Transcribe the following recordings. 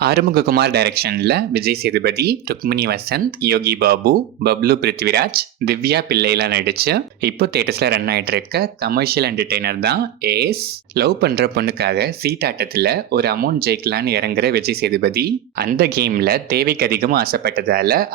ஆறுமுககுமார் டைரக்ஷன்ல விஜய் சேதுபதி, ருக்மிணி வசந்த், யோகி பாபு, பப்ளு பிருத்விராஜ், திவ்யா பிள்ளைலாம் நடிச்சு இப்போ தியேட்டர்ஸ்ல ரன் ஆயிட்டு இருக்க கமர்ஷியல் என்டர்டெய்னர் தான் ஏஸ். லவ் பண்ற பொண்ணுக்காக சீட்டாட்டத்துல ஒரு அமௌண்ட் ஜெயிக்கலான்னு இறங்குற விஜய் சேதுபதி அந்த கேம்ல தேவைக்கு அதிகமா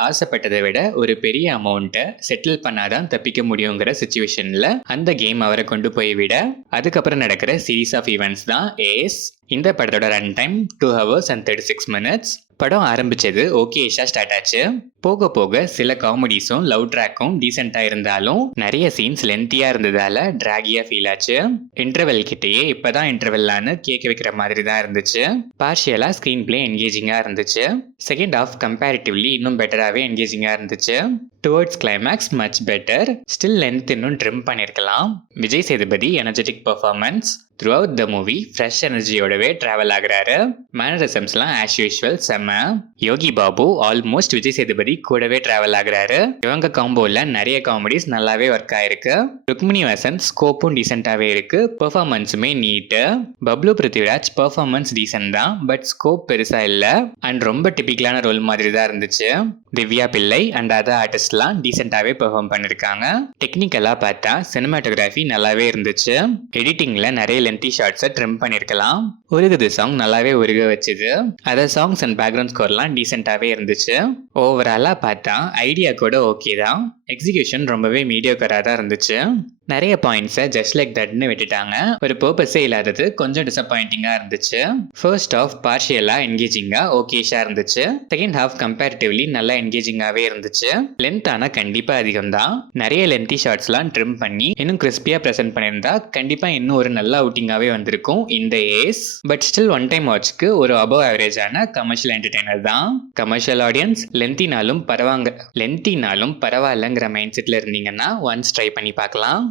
ஆசைப்பட்டதை விட ஒரு பெரிய அமௌண்ட்டை செட்டில் பண்ணாதான் தப்பிக்க முடியுங்கிற சுச்சுவேஷன்ல அந்த கேம் அவரை கொண்டு போய் விட அதுக்கப்புறம் நடக்கிற சீரீஸ் ஆஃப் ஈவெண்ட்ஸ் தான் ஏஸ். இந்த படத்தோட run time 2 hours and 36 minutes. படம் ஆரம்பிச்சது ஓகேஷா ஸ்டார்ட் ஆச்சு. போக போக சில காமெடிஸும் லவ் ட்ராக்கும் டீசெண்டா இருந்தாலும் நிறைய சீன்ஸ் லென்த்தியா இருந்ததால டிராகியா ஃபீல் ஆச்சு. இன்டர்வெல் கிட்டேயே இப்பதான் இன்டர்வெல்லான்னு கேட்க வைக்கிற மாதிரி தான் இருந்துச்சு. பார்ஷியலா ஸ்கிரீன் பிளே என்கேஜிங்கா இருந்துச்சு. செகண்ட் ஹாஃப் கம்பேரிட்டிவ்லி இன்னும் பெட்டராகவே என்கேஜிங்கா இருந்துச்சு. Towards climax much better. Still length இன்னும் ட்ரிம் பண்ணியிருக்கலாம். Vijay Sethupathi energetic performance. Throughout the movie fresh எனர்ஜியோடவே டிராவல் ஆகுறாரு. மேனரிசம்ஸ்லாம் ஆஸ் யூஷுவல் செம்ம. யோகி பாபு ஆல்மோஸ்ட் விஜய் சேதுபதி கூடவே டிராவல் ஆகுறாரு. இவங்க காம்போல நிறைய காமெடிஸ் நல்லாவே ஒர்க் ஆயிருக்கு. ருக்மிணி வசந்த் ஸ்கோப்பும் டீசெண்டாவே இருக்கு. பெர்ஃபார்மன்ஸுமே நீட்டு. பப்ளு பிருத்விராஜ் பெர்ஃபார்மன்ஸ் டீசென்ட் தான், பட் ஸ்கோப் பெருசா இல்ல அண்ட் ரொம்ப டிபிக்கலான ரோல் மாதிரி தான் இருந்துச்சு. திவ்யா பிள்ளை அண்ட் அதர் ஆர்டிஸ்ட்லாம் டீசெண்டாவே பெர்ஃபார்ம் பண்ணிருக்காங்க. டெக்னிக்கலா பார்த்தா சினிமாட்டோகிராஃபி நல்லாவே இருந்துச்சு. எடிட்டிங்ல நிறைய லென்த்தி ஷார்ட்ஸை ட்ரிம் பண்ணிருக்கலாம். உருகுது சாங் நல்லாவே உருக வச்சுது. அதர் சாங்ஸ் அண்ட் பேக்ரவுண்ட் ஸ்கோர்லாம் டீசெண்டாவே இருந்துச்சு. ஓவராலா பார்த்தா ஐடியா கூட ஓகே தான். எக்ஸிகியூஷன் ரொம்பவே மீடியோக்கரா தான் இருந்துச்சு. நிறைய பாயிண்ட்ஸை ஜஸ்ட் லைக் தட்னு விட்டுட்டாங்க. ஒரு பர்பஸே இல்லாதது கொஞ்சம் டிசப்பாயிண்டிங்கா இருந்துச்சு. ஃபர்ஸ்ட் ஹாஃப் பார்ஷியலா என்கேஜிங்கா ஓகேஷா இருந்துச்சு. செகண்ட் ஹாஃப் கம்பேரிட்டிவ்லி நல்லா என்கேஜிங்காவே இருந்துச்சு. லென்த் ஆனா கண்டிப்பா அதிகம் தான். நிறைய லென்த்தி ஷார்ட்ஸ்லாம் ட்ரிம் பண்ணி இன்னும் கிறிஸ்பியா பிரசென்ட் பண்ணியிருந்தா கண்டிப்பா இன்னும் ஒரு நல்ல அவுட்டிங்காவே வந்திருக்கும் இந்த Ace. But still one time வாட்ச்க்கு ஒரு அபவ் ஆவரேஜான கமர்ஷியல் என்டர்டெய்னர் தான். கமர்ஷியல் ஆடியன்ஸ் லென்த்தினாலும் பரவாயில்லங்கிற மைண்ட் செட்ல இருந்தீங்கன்னா ஒன்ஸ் ட்ரை பண்ணி பார்க்கலாம்.